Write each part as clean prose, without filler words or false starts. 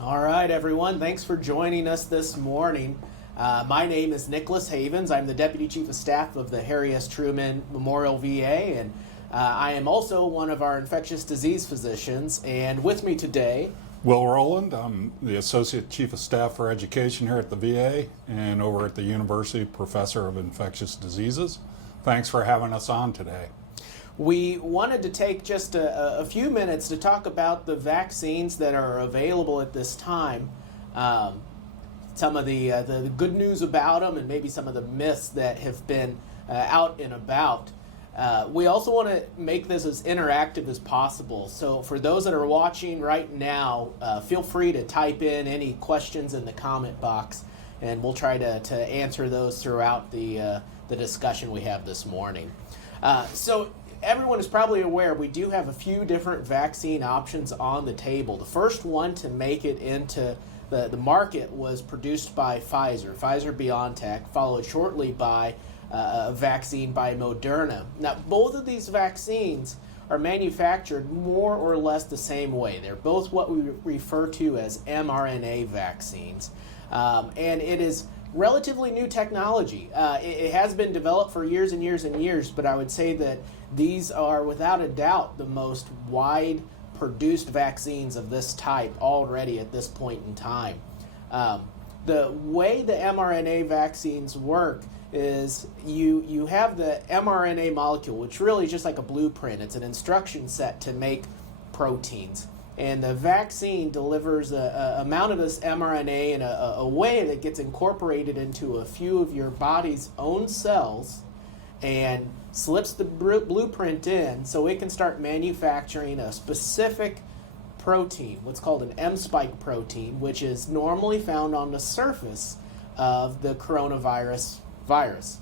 All right, everyone. Thanks for joining us this morning. My name is Nicholas Havens. I'm the Deputy Chief of Staff of the Harry S. Truman Memorial VA, and I am also one of our infectious disease physicians. And with me today, Will Roland. I'm the Associate Chief of Staff for Education here at the VA and over at the University, Professor of Infectious Diseases. Thanks for having us on today. we wanted to take just a few minutes to talk about the vaccines that are available at this time. Some of the good news about them, and maybe some of the myths that have been out and about. We also want to make this as interactive as possible. So for those that are watching right now, feel free to type in any questions in the comment box, and we'll try to answer those throughout the discussion we have this morning. So everyone is probably aware we do have a few different vaccine options on the table. The first one to make it into the market was produced by Pfizer-BioNTech, followed shortly by a vaccine by Moderna. Now, both of these vaccines are manufactured more or less the same way. They're both what we refer to as mRNA vaccines. And it is relatively new technology. It has been developed for years and years and years, but I would say that these are without a doubt the most wide produced vaccines of this type already at this point in time. The way the mRNA vaccines work is you have the mRNA molecule, which really is just like a blueprint. It's an instruction set to make proteins. And the vaccine delivers a amount of this mRNA in a way that gets incorporated into a few of your body's own cells and slips the blueprint in so it can start manufacturing a specific protein, what's called an M-spike protein, which is normally found on the surface of the coronavirus virus.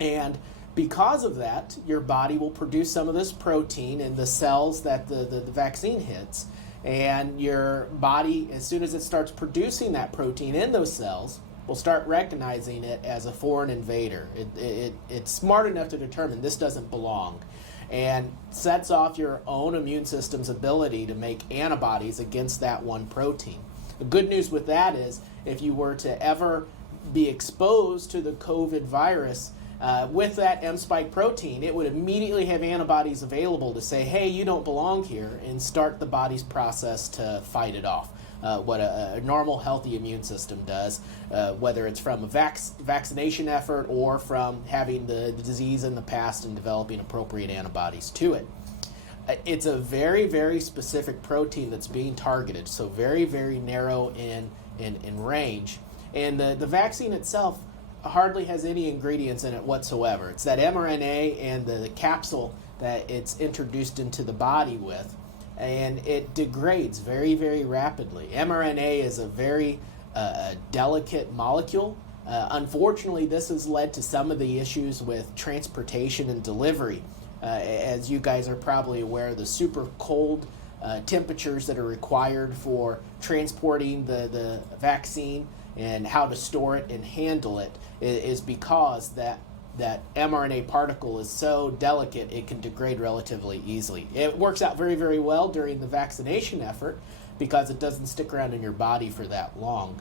And because of that, your body will produce some of this protein in the cells that the vaccine hits. And your body, as soon as it starts producing that protein in those cells, will start recognizing it as a foreign invader. It's smart enough to determine this doesn't belong, and sets off your own immune system's ability to make antibodies against that one protein. The good news with that is if you were to ever be exposed to the COVID virus with that M-spike protein, it would immediately have antibodies available to say, hey, you don't belong here, and start the body's process to fight it off. What a normal, healthy immune system does, whether it's from a vaccination effort or from having the disease in the past and developing appropriate antibodies to it. It's a very, very specific protein that's being targeted, so very, very narrow in range. And the vaccine itself hardly has any ingredients in it whatsoever. It's that mRNA and the capsule that it's introduced into the body with, and it degrades very, very rapidly. mRNA is a very delicate molecule. Unfortunately, this has led to some of the issues with transportation and delivery. As you guys are probably aware, the super cold temperatures that are required for transporting the vaccine and how to store it and handle it is because that mRNA particle is so delicate it can degrade relatively easily. It works out very, very well during the vaccination effort because it doesn't stick around in your body for that long.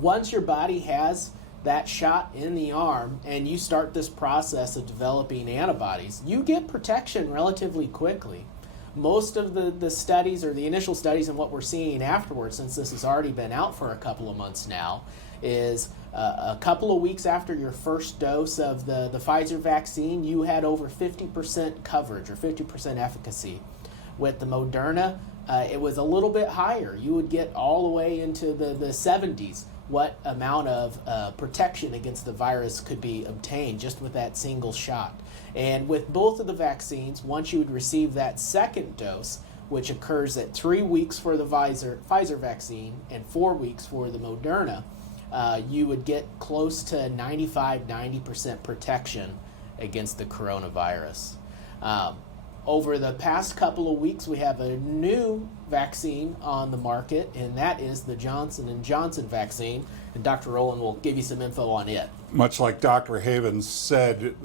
Once your body has that shot in the arm and you start this process of developing antibodies, you get protection relatively quickly. Most of the studies, or the initial studies, and what we're seeing afterwards, since this has already been out for a couple of months now, is a couple of weeks after your first dose of the Pfizer vaccine, you had over 50% coverage or 50% efficacy. With the Moderna, it was a little bit higher. You would get all the way into the 70s what amount of protection against the virus could be obtained just with that single shot. And with both of the vaccines, once you would receive that second dose, which occurs at 3 weeks for the Pfizer vaccine and 4 weeks for the Moderna, you would get close to 95-90% protection against the coronavirus. Over the past couple of weeks, we have a new vaccine on the market, and that is the Johnson & Johnson vaccine. And Dr. Roland will give you some info on it. Much like Dr. Havens said,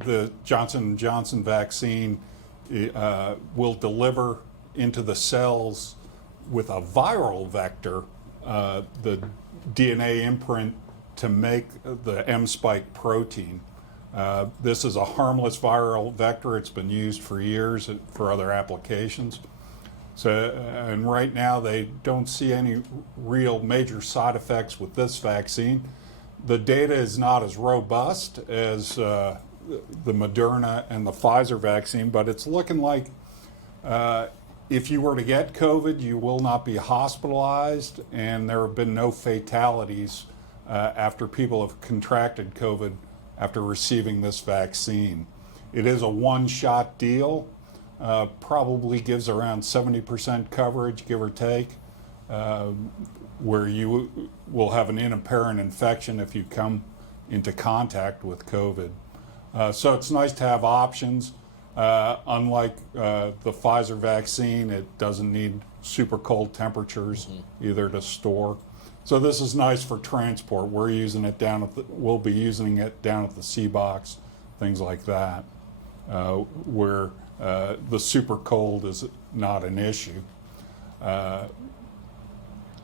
the Johnson & Johnson vaccine will deliver into the cells with a viral vector, the DNA imprint to make the M spike protein. This is a harmless viral vector. It's been used for years for other applications. So, and right now they don't see any real major side effects with this vaccine. The data is not as robust as the Moderna and the Pfizer vaccine, but it's looking like if you were to get COVID, you will not be hospitalized, and there have been no fatalities after people have contracted COVID after receiving this vaccine. It is a one-shot deal, probably gives around 70% coverage, give or take, where you will have an inapparent infection if you come into contact with COVID. So it's nice to have options. Unlike the Pfizer vaccine, it doesn't need super cold temperatures either to store. So this is nice for transport. We're using it we'll be using it down at the sea box, things like that, where the super cold is not an issue.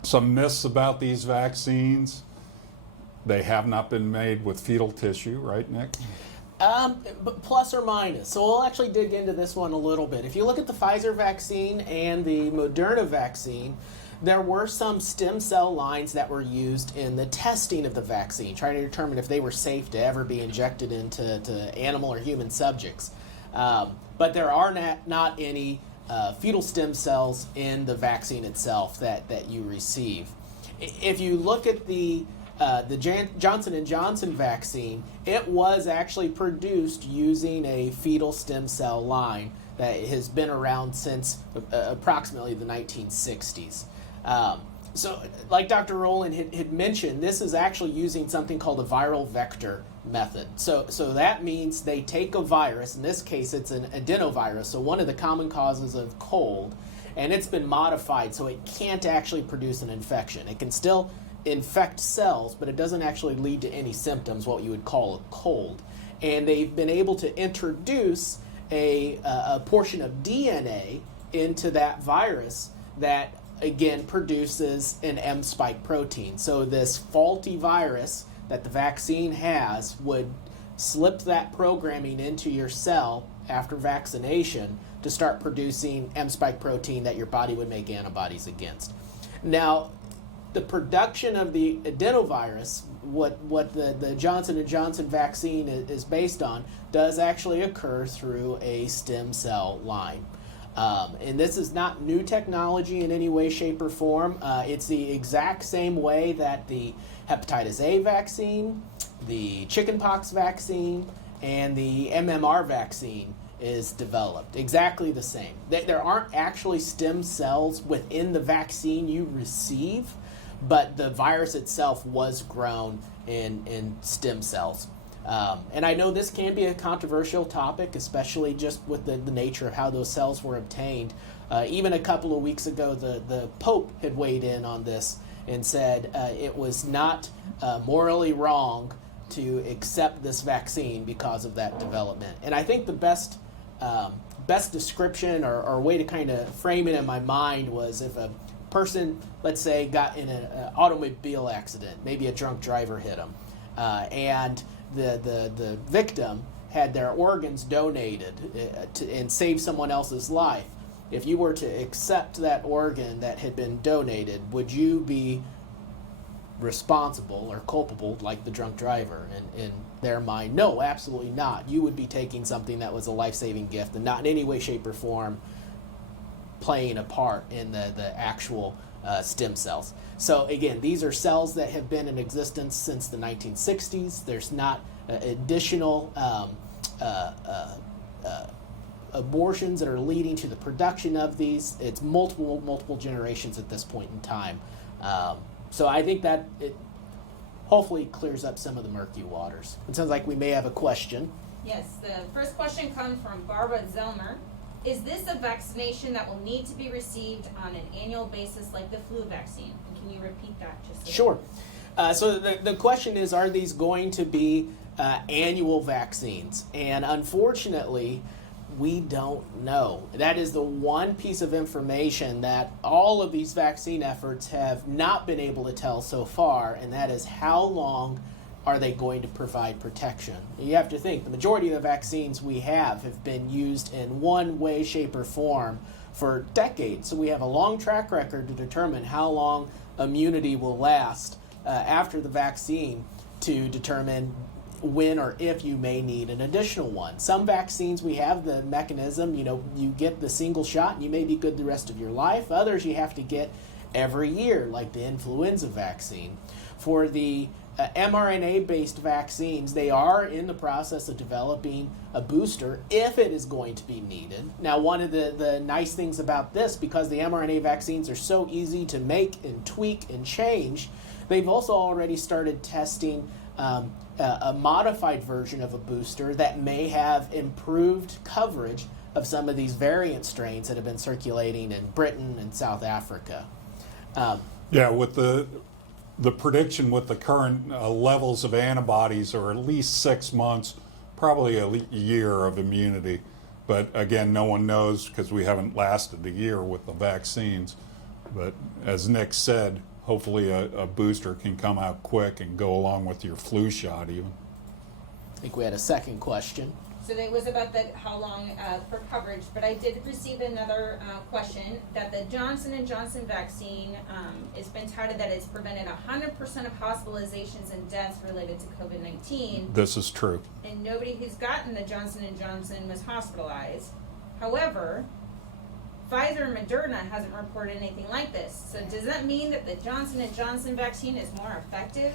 Some myths about these vaccines: they have not been made with fetal tissue, right, Nick? But plus or minus. So we'll actually dig into this one a little bit. If you look at the Pfizer vaccine and the Moderna vaccine, there were some stem cell lines that were used in the testing of the vaccine, trying to determine if they were safe to ever be injected into animal or human subjects. But there are not any fetal stem cells in the vaccine itself that you receive. If you look at the Johnson & Johnson vaccine, it was actually produced using a fetal stem cell line that has been around since approximately the 1960s. So like Dr. Roland had mentioned, this is actually using something called a viral vector method. So that means they take a virus, in this case it's an adenovirus, so one of the common causes of cold, and it's been modified so it can't actually produce an infection. It can still infect cells, but it doesn't actually lead to any symptoms, what you would call a cold. And they've been able to introduce a portion of DNA into that virus that, again, produces an M spike protein. So this faulty virus that the vaccine has would slip that programming into your cell after vaccination to start producing M spike protein that your body would make antibodies against. Now, the production of the adenovirus, what the Johnson & Johnson vaccine is based on, does actually occur through a stem cell line. And this is not new technology in any way, shape, or form. It's the exact same way that the hepatitis A vaccine, the chickenpox vaccine, and the MMR vaccine is developed. Exactly the same. There aren't actually stem cells within the vaccine you receive, but the virus itself was grown in stem cells. And I know this can be a controversial topic, especially just with the nature of how those cells were obtained. Even a couple of weeks ago, the Pope had weighed in on this and said it was not morally wrong to accept this vaccine because of that development. And I think the best description or way to kind of frame it in my mind was if a person, let's say, got in an automobile accident, maybe a drunk driver hit them, and the victim had their organs donated and saved someone else's life. If you were to accept that organ that had been donated, would you be responsible or culpable like the drunk driver? In their mind, no, absolutely not. You would be taking something that was a life-saving gift and not in any way, shape, or form playing a part in the actual stem cells. So again, these are cells that have been in existence since the 1960s. There's not additional abortions that are leading to the production of these. It's multiple generations at this point in time. So I think that it hopefully clears up some of the murky waters. It sounds like we may have a question. Yes, the first question comes from Barbara Zelmer. Is this a vaccination that will need to be received on an annual basis like the flu vaccine? And can you repeat that just Sure. So the question is, are these going to be annual vaccines? And unfortunately, we don't know. That is the one piece of information that all of these vaccine efforts have not been able to tell so far, and that is how long are they going to provide protection. You have to think, the majority of the vaccines we have been used in one way, shape, or form for decades. So we have a long track record to determine how long immunity will last after the vaccine to determine when or if you may need an additional one. Some vaccines, we have the mechanism, you get the single shot and you may be good the rest of your life. Others you have to get every year, like the influenza vaccine. For the mRNA-based vaccines, they are in the process of developing a booster if it is going to be needed. Now, one of the nice things about this, because the mRNA vaccines are so easy to make and tweak and change, they've also already started testing a modified version of a booster that may have improved coverage of some of these variant strains that have been circulating in Britain and South Africa. Yeah, with the prediction with the current levels of antibodies are at least 6 months, probably a year of immunity. But again, no one knows because we haven't lasted a year with the vaccines. But as Nick said, hopefully a booster can come out quick and go along with your flu shot even. I think we had a second question. So it was about how long for coverage, but I did receive another question that the Johnson & Johnson vaccine, it's been touted that it's prevented 100% of hospitalizations and deaths related to COVID-19. This is true. And nobody who's gotten the Johnson & Johnson was hospitalized. However, Pfizer and Moderna hasn't reported anything like this. So does that mean that the Johnson & Johnson vaccine is more effective?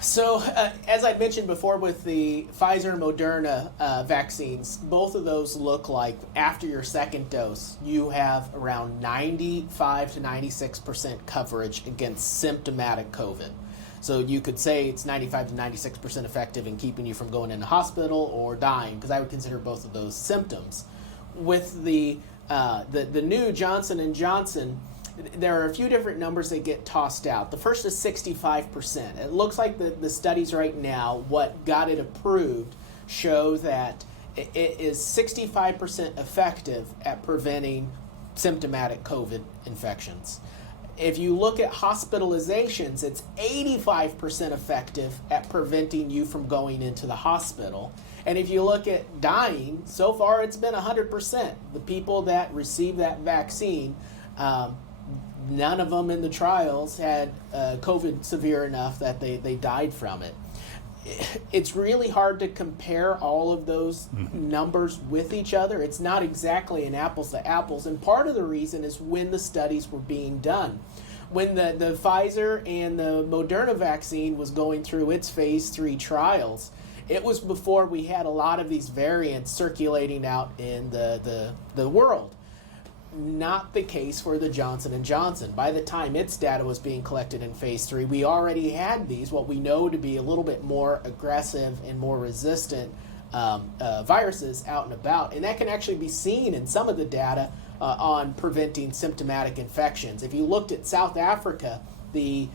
So, as I mentioned before with the Pfizer and Moderna vaccines, both of those look like after your second dose, you have around 95 to 96% coverage against symptomatic COVID. So you could say it's 95 to 96% effective in keeping you from going into hospital or dying, because I would consider both of those symptoms. With the new Johnson & Johnson, there are a few different numbers that get tossed out. The first is 65%. It looks like the studies right now, what got it approved, show that it is 65% effective at preventing symptomatic COVID infections. If you look at hospitalizations, it's 85% effective at preventing you from going into the hospital. And if you look at dying, so far it's been 100%. The people that received that vaccine, none of them in the trials had COVID severe enough that they died from it. It's really hard to compare all of those numbers with each other. It's not exactly an apples to apples, and part of the reason is when the studies were being done. When the Pfizer and the Moderna vaccine was going through its phase 3 trials, it was before we had a lot of these variants circulating out in the world. Not the case for the Johnson & Johnson. By the time its data was being collected in phase 3, we already had these, what we know to be a little bit more aggressive and more resistant viruses out and about. And that can actually be seen in some of the data on preventing symptomatic infections. If you looked at South Africa, the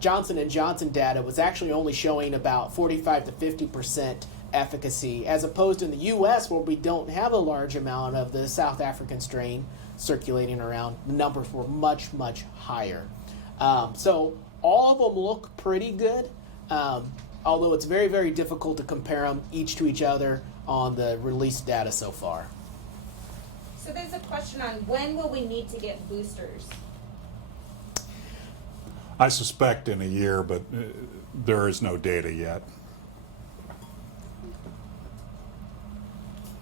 Johnson & Johnson data was actually only showing about 45 to 50% efficacy, as opposed to in the U.S. where we don't have a large amount of the South African strain circulating around. The numbers were much, much higher. So all of them look pretty good, although it's very, very difficult to compare them each to each other on the released data so far. So there's a question on when will we need to get boosters? I suspect in a year, but there is no data yet.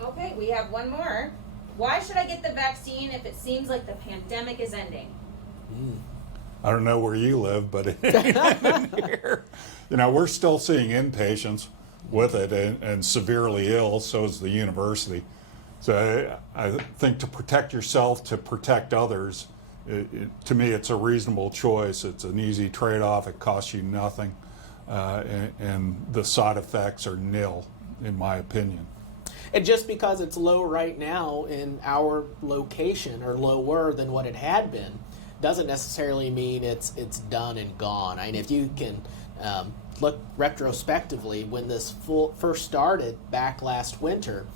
Okay, we have one more. Why should I get the vaccine if it seems like the pandemic is ending? I don't know where you live, but it ain't here. We're still seeing inpatients with it and severely ill, so is the university. So I think to protect yourself, to protect others, to me it's a reasonable choice. It's an easy trade-off. It costs you nothing, and the side effects are nil, in my opinion. And just because it's low right now in our location, or lower than what it had been, doesn't necessarily mean it's done and gone. I mean, if you can look retrospectively, when this first started back last winter,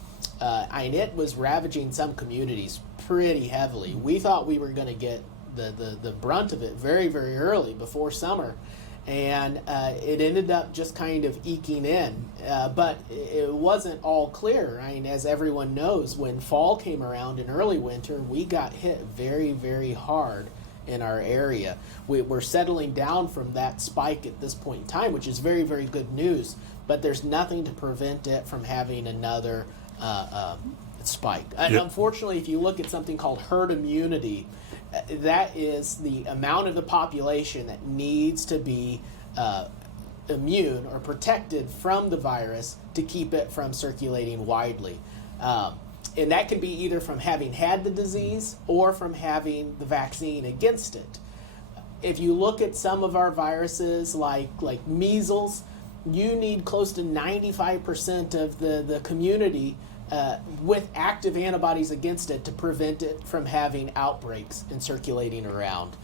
and it was ravaging some communities pretty heavily. We thought we were going to get the brunt of it very, very early before summer, and it ended up just kind of eking in. But it wasn't all clear. I mean, as everyone knows, when fall came around in early winter, we got hit very, very hard in our area. We're settling down from that spike at this point in time, which is very, very good news, but there's nothing to prevent it from having another spike. And Yep. unfortunately, if you look at something called herd immunity, that is the amount of the population that needs to be immune or protected from the virus to keep it from circulating widely. And that can be either from having had the disease or from having the vaccine against it. If you look at some of our viruses like measles, you need close to 95% of the community with active antibodies against it to prevent it from having outbreaks and circulating around.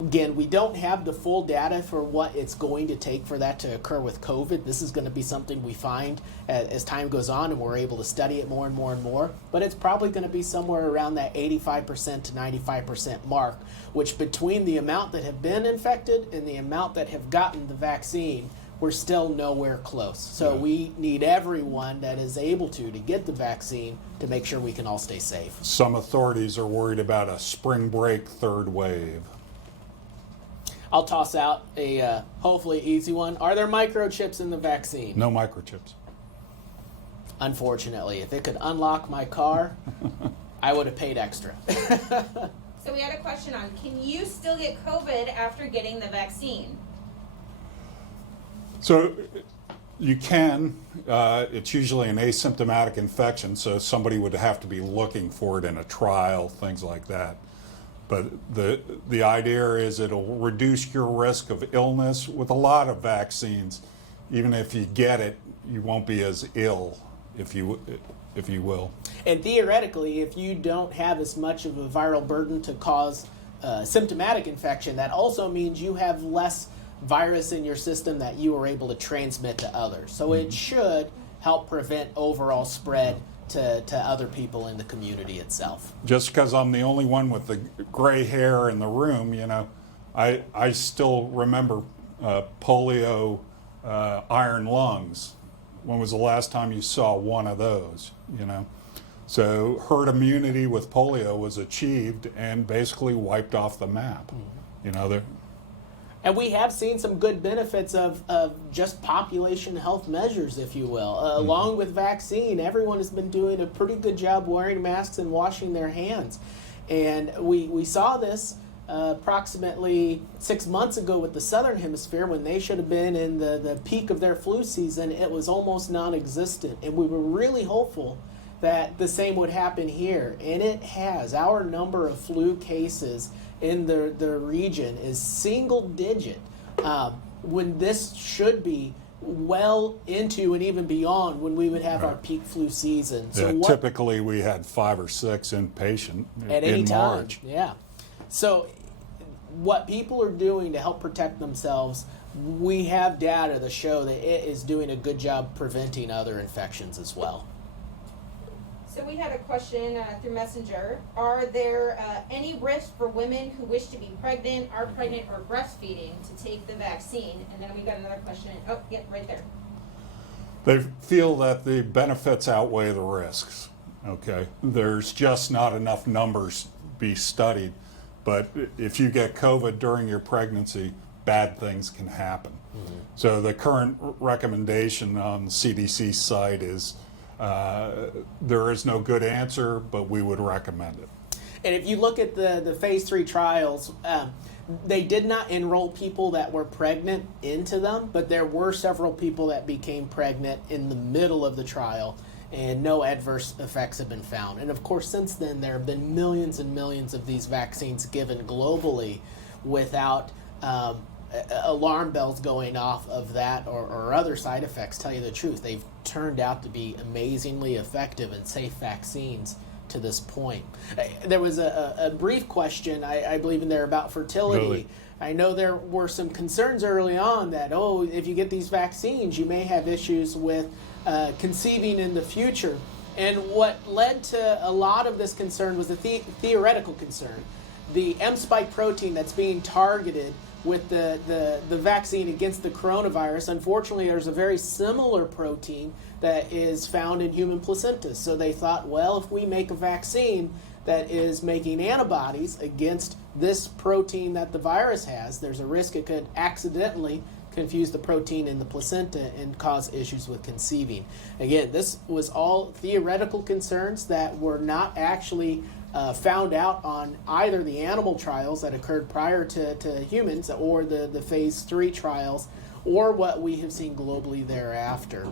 Again, we don't have the full data for what it's going to take for that to occur with COVID. This is going to be something we find as time goes on and we're able to study it more and more and more. But it's probably going to be somewhere around that 85% to 95% mark, which between the amount that have been infected and the amount that have gotten the vaccine, we're still nowhere close. So we need everyone that is able to get the vaccine to make sure we can all stay safe. Some authorities are worried about a spring break third wave. I'll toss out a hopefully easy one. Are there microchips in the vaccine? No microchips. Unfortunately, if it could unlock my car, I would have paid extra. So we had a question on, can you still get COVID after getting the vaccine? So you can. It's usually an asymptomatic infection, so somebody would have to be looking for it in a trial, things like that. But the idea is it'll reduce your risk of illness. With a lot of vaccines, even if you get it, you won't be as ill, if you will. And theoretically, if you don't have as much of a viral burden to cause symptomatic infection, that also means you have less virus in your system that you are able to transmit to others. So it should help prevent overall spread to other people in the community itself. Just because I'm the only one with the gray hair in the room, I still remember polio, iron lungs. When was the last time you saw one of those, So herd immunity with polio was achieved and basically wiped off the map. And we have seen some good benefits of just population health measures, if you will. Along with vaccine, everyone has been doing a pretty good job wearing masks and washing their hands. And we saw this approximately 6 months ago with the Southern Hemisphere when they should have been in the peak of their flu season. It was almost non-existent. And we were really hopeful that the same would happen here. And it has. Our number of flu cases in the region is single digit when this should be well into and even beyond when we would have our peak flu season. So typically we had 5 or 6 inpatient at in any time. March. Yeah. So what people are doing to help protect themselves, we have data to show that it is doing a good job preventing other infections as well. So we had a question through Messenger. Are there any risks for women who wish to be pregnant, are pregnant, or breastfeeding to take the vaccine? And then we got another question. Oh, yeah, right there. They feel that the benefits outweigh the risks. Okay, there's just not enough numbers to be studied. But if you get COVID during your pregnancy, bad things can happen. Mm-hmm. So the current recommendation on the CDC site is there is no good answer, but we would recommend it. And if you look at the phase 3 trials, they did not enroll people that were pregnant into them, but there were several people that became pregnant in the middle of the trial, and no adverse effects have been found. And of course, since then, there have been millions and millions of these vaccines given globally without alarm bells going off of that or other side effects. Tell you the truth, they've turned out to be amazingly effective and safe vaccines to this point. There was a brief question, I believe in there, about fertility. Really? I know there were some concerns early on that, if you get these vaccines, you may have issues with conceiving in the future. And what led to a lot of this concern was a theoretical concern. The M spike protein that's being targeted with the vaccine against the coronavirus, unfortunately, there's a very similar protein that is found in human placentas. So they thought, well, if we make a vaccine that is making antibodies against this protein that the virus has, there's a risk it could accidentally confuse the protein in the placenta and cause issues with conceiving. Again, this was all theoretical concerns that were not actually found out on either the animal trials that occurred prior to humans or the phase 3 trials or what we have seen globally thereafter.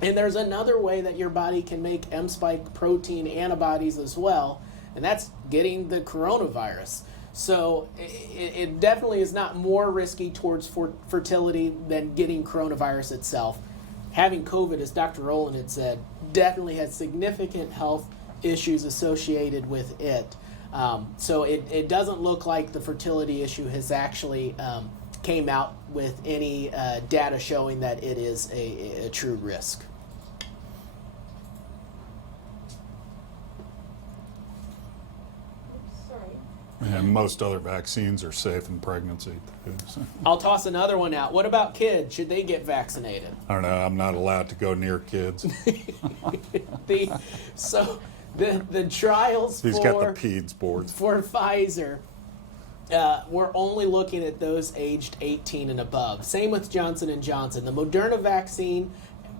And there's another way that your body can make M spike protein antibodies as well, and that's getting the coronavirus. So it definitely is not more risky towards fertility than getting coronavirus itself. Having COVID, as Dr. Roland had said, definitely has significant health issues associated with it. So it doesn't look like the fertility issue has actually came out with any data showing that it is a true risk. And most other vaccines are safe in pregnancy too. So. I'll toss another one out. What about kids? Should they get vaccinated? I don't know. I'm not allowed to go near kids. The trials He's got the PEDS boards. For Pfizer, we're only looking at those aged 18 and above. Same with Johnson & Johnson. The Moderna vaccine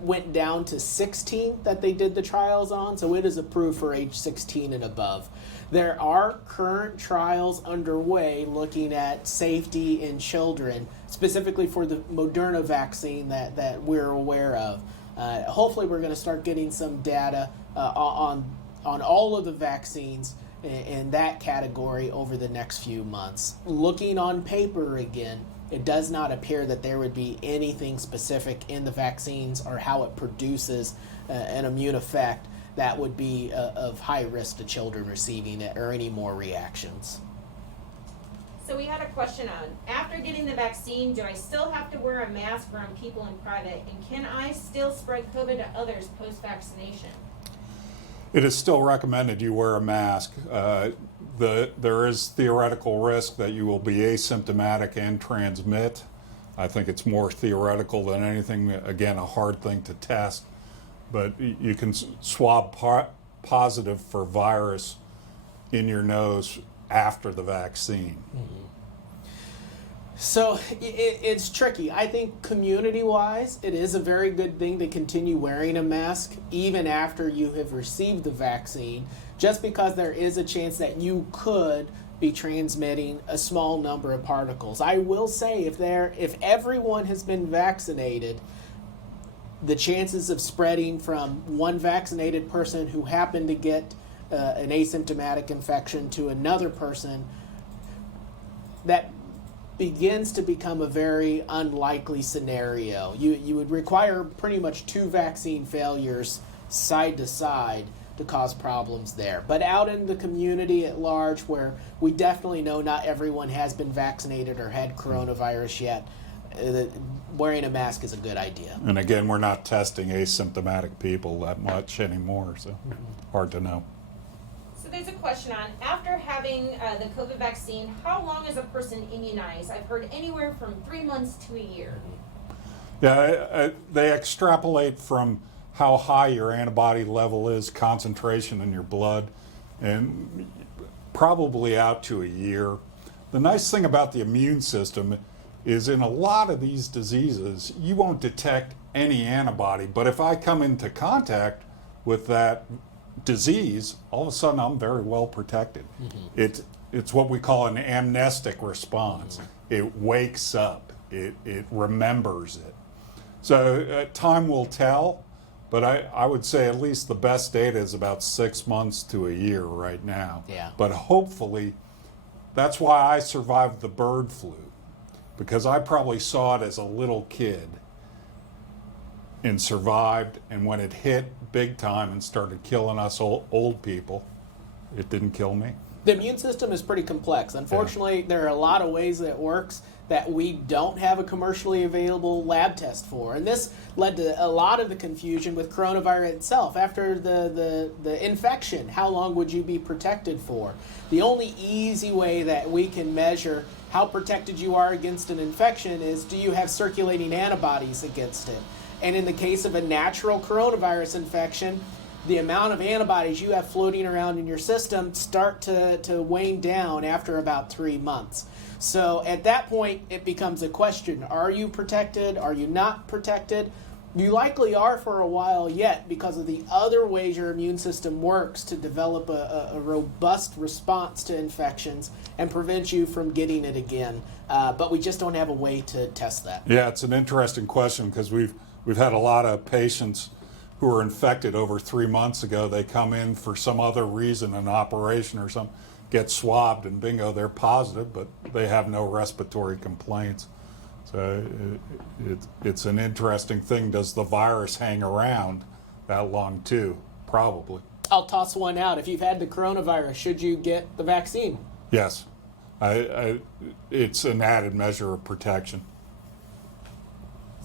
went down to 16 that they did the trials on, so it is approved for age 16 and above. There are current trials underway looking at safety in children, specifically for the Moderna vaccine that we're aware of. Hopefully we're going to start getting some data on all of the vaccines in that category over the next few months. Looking on paper again, it does not appear that there would be anything specific in the vaccines or how it produces an immune effect that would be of high risk to children receiving it or any more reactions. So we had a question on, after getting the vaccine, do I still have to wear a mask around people in private? And can I still spread COVID to others post-vaccination? It is still recommended you wear a mask. There is theoretical risk that you will be asymptomatic and transmit. I think it's more theoretical than anything, again, a hard thing to test. But you can swab positive for virus in your nose after the vaccine. Mm-hmm. So it's tricky. I think community-wise, it is a very good thing to continue wearing a mask even after you have received the vaccine, just because there is a chance that you could be transmitting a small number of particles. I will say if everyone has been vaccinated, the chances of spreading from one vaccinated person who happened to get an asymptomatic infection to another person, that begins to become a very unlikely scenario. You would require pretty much 2 vaccine failures side to side to cause problems there. But out in the community at large, where we definitely know not everyone has been vaccinated or had coronavirus yet, wearing a mask is a good idea. And again, we're not testing asymptomatic people that much anymore, so hard to know. So there's a question on, after having the COVID vaccine, how long is a person immunized? I've heard anywhere from 3 months to a year. Yeah, they extrapolate from how high your antibody level is, concentration in your blood, and probably out to a year. The nice thing about the immune system is in a lot of these diseases, you won't detect any antibody, but if I come into contact with that disease, all of a sudden I'm very well protected. Mm-hmm. It's what we call an amnestic response. Mm-hmm. It wakes up, it remembers it. So time will tell, but I would say at least the best data is about 6 months to a year right now. Yeah. But hopefully, that's why I survived the bird flu, because I probably saw it as a little kid and survived, and when it hit big time and started killing us old people, it didn't kill me. The immune system is pretty complex. Unfortunately, there are a lot of ways that it works that we don't have a commercially available lab test for. And this led to a lot of the confusion with coronavirus itself. After the infection, how long would you be protected for? The only easy way that we can measure how protected you are against an infection is, do you have circulating antibodies against it? And in the case of a natural coronavirus infection, the amount of antibodies you have floating around in your system start to wane down after about 3 months. So at that point, it becomes a question. Are you protected? Are you not protected? You likely are for a while yet because of the other ways your immune system works to develop a robust response to infections and prevent you from getting it again. But we just don't have a way to test that. Yeah, it's an interesting question because we've had a lot of patients who were infected over 3 months ago. They come in for some other reason, an operation or something, get swabbed, and bingo, they're positive, but they have no respiratory complaints. So it's an interesting thing. Does the virus hang around that long too? Probably. I'll toss one out. If you've had the coronavirus, should you get the vaccine? Yes. It's an added measure of protection.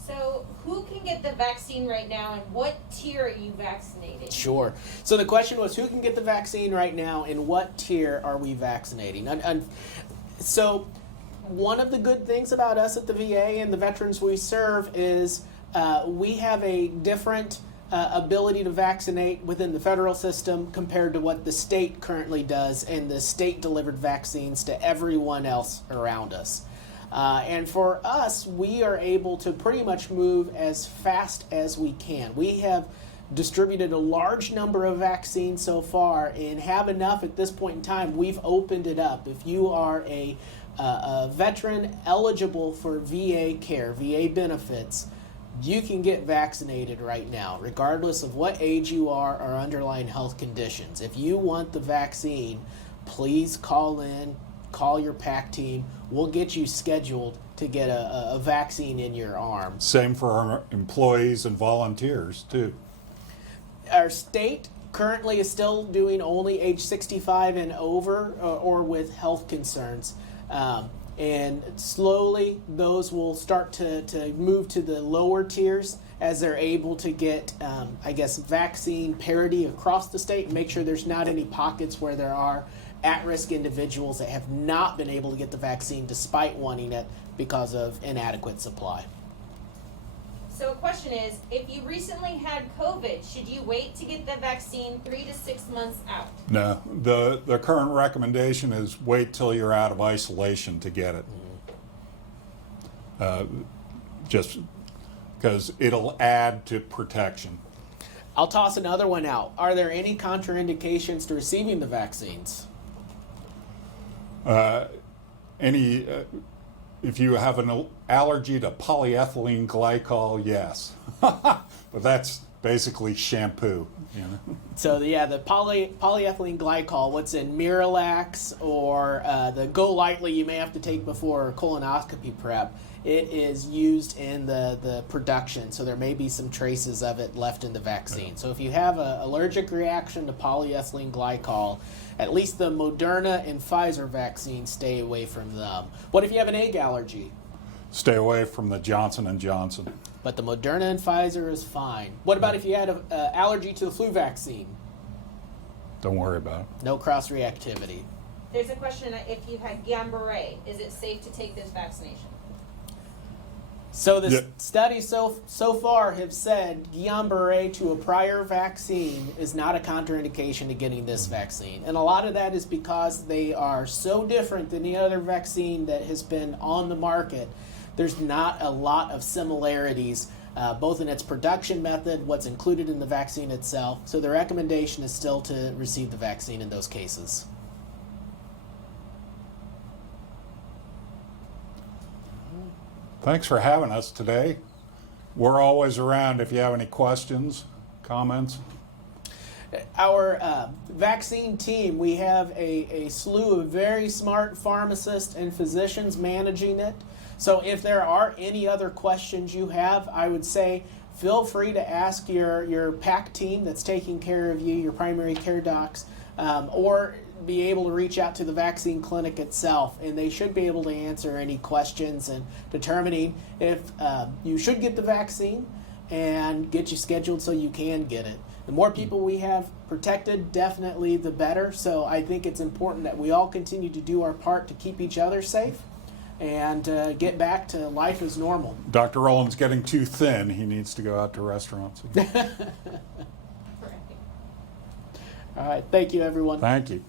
So who can get the vaccine right now, and what tier are you vaccinating? Sure. So the question was, who can get the vaccine right now, and what tier are we vaccinating? So one of the good things about us at the VA and the veterans we serve is we have a different ability to vaccinate within the federal system compared to what the state currently does, and the state delivered vaccines to everyone else around us. And for us, we are able to pretty much move as fast as we can. We have distributed a large number of vaccines so far and have enough at this point in time. We've opened it up. If you are a veteran eligible for VA care, VA benefits, you can get vaccinated right now, regardless of what age you are or underlying health conditions. If you want the vaccine, please call in, call your PAC team. We'll get you scheduled to get a vaccine in your arm. Same for our employees and volunteers, too. Our state currently is still doing only age 65 and over or with health concerns. And slowly those will start to move to the lower tiers as they're able to get, vaccine parity across the state and make sure there's not any pockets where there are at-risk individuals that have not been able to get the vaccine despite wanting it because of inadequate supply. So a question is, if you recently had COVID, should you wait to get the vaccine 3 to 6 months out? No, the current recommendation is wait till you're out of isolation to get it. Just because it'll add to protection. I'll toss another one out. Are there any contraindications to receiving the vaccines? If you have an allergy to polyethylene glycol, yes. But that's basically shampoo. You know? So the polyethylene glycol, what's in Miralax or the Go Lightly you may have to take before colonoscopy prep, it is used in the production, so there may be some traces of it left in the vaccine. Yeah. So if you have an allergic reaction to polyethylene glycol, at least the Moderna and Pfizer vaccines, stay away from them. What if you have an egg allergy? Stay away from the Johnson & Johnson. But the Moderna and Pfizer is fine. What about if you had an allergy to the flu vaccine? Don't worry about it. No cross-reactivity. There's a question, if you had Guillain-Barré, is it safe to take this vaccination? So the studies so far have said Guillain-Barré to a prior vaccine is not a contraindication to getting this vaccine. And a lot of that is because they are so different than any other vaccine that has been on the market. There's not a lot of similarities, both in its production method, what's included in the vaccine itself. So the recommendation is still to receive the vaccine in those cases. Thanks for having us today. We're always around if you have any questions, comments. Our vaccine team, we have a slew of very smart pharmacists and physicians managing it. So if there are any other questions you have, I would say feel free to ask your PAC team that's taking care of you, your primary care docs, or be able to reach out to the vaccine clinic itself, and they should be able to answer any questions and determining if you should get the vaccine and get you scheduled so you can get it. The more people we have protected, definitely the better. So I think it's important that we all continue to do our part to keep each other safe and get back to life as normal. Dr. Roland's getting too thin. He needs to go out to restaurants. All right, thank you, everyone. Thank you.